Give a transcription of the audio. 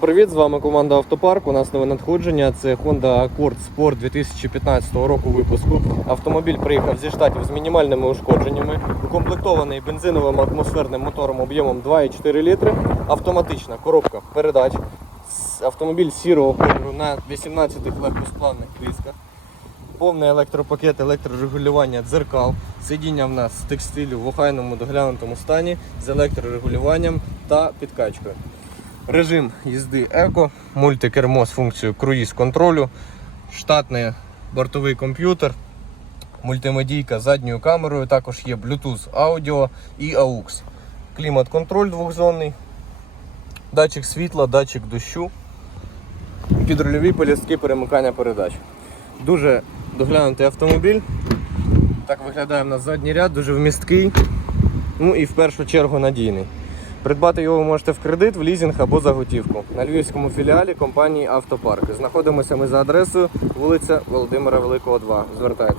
Привіт, з вами команда Автопарк. У нас нове надходження. Це Honda Accord Sport 2015 року випуску. Автомобіль приїхав зі штатів з мінімальними ушкодженнями, укомплектований бензиновим атмосферним мотором об'ємом 2,4 літри, автоматична коробка передач, автомобіль сірого кольору на 18 легкосплавних дисках. Повний електропакет електрорегулювання дзеркал. Сидіння в нас з текстилю в охайному доглянутому стані з електрорегулюванням та підкачкою. Режим їзди еко, мультикермо з функцією круїз контролю, штатний бортовий комп'ютер, мультимедійка з задньою камерою, також є Bluetooth аудіо і AUX. Клімат-контроль двохзонний, датчик світла, датчик дощу, підрульові полістки перемикання передач. Дуже доглянутий автомобіль. Так виглядає в нас задній ряд, дуже вмісткий. Ну і в першу чергу надійний. Придбати його можете в кредит, в лізінг або за готівку на львівському філіалі компанії Автопарк. Знаходимося ми за адресою вулиця Володимира Великого, 2. Звертайтеся.